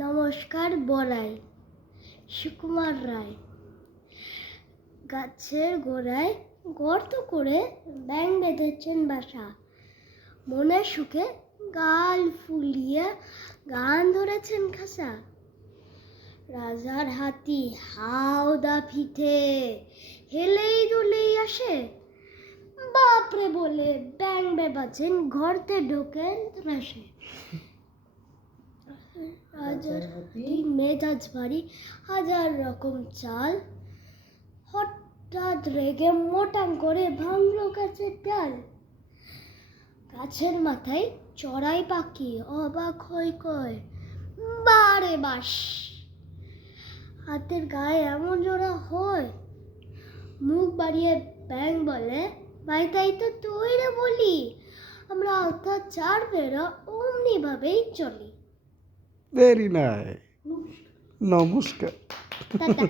নমস্কার বড়াই সুকুমার রায়। গাছের গোড়ায় গর্ত করে ব্যাঙ বেঁধেছেন বাসা, মনের সুখে গাল ফুলিয়ে গান ধরেছেন খাসা। রাজার হাতি হাওদা পিঠে হেলেই দুলেই আসে, বাপরে বলে ব্যাঙ বেবাছেন ঘরতে ঢোকেন ত্রাসে। রাজার হাতি মেজাজ ভারী, হাজার রকম চাল, হঠাৎ রেগে মোটাং করে ভাঙলো গাছের ডাল। গাছের মাথায় চড়াই পাখি অবাক হয়ে কয়, বারে বাস, হাতের গায়ে এমন জোড়া হয়। মুখ বাড়িয়ে ব্যাঙ বলে, ভাই তাই তো তুই রে বলি, আমরা অত্যাচার বেরা অমনি ভাবেই চলি। ভেরি নাইস, নমস্কার। টাটা।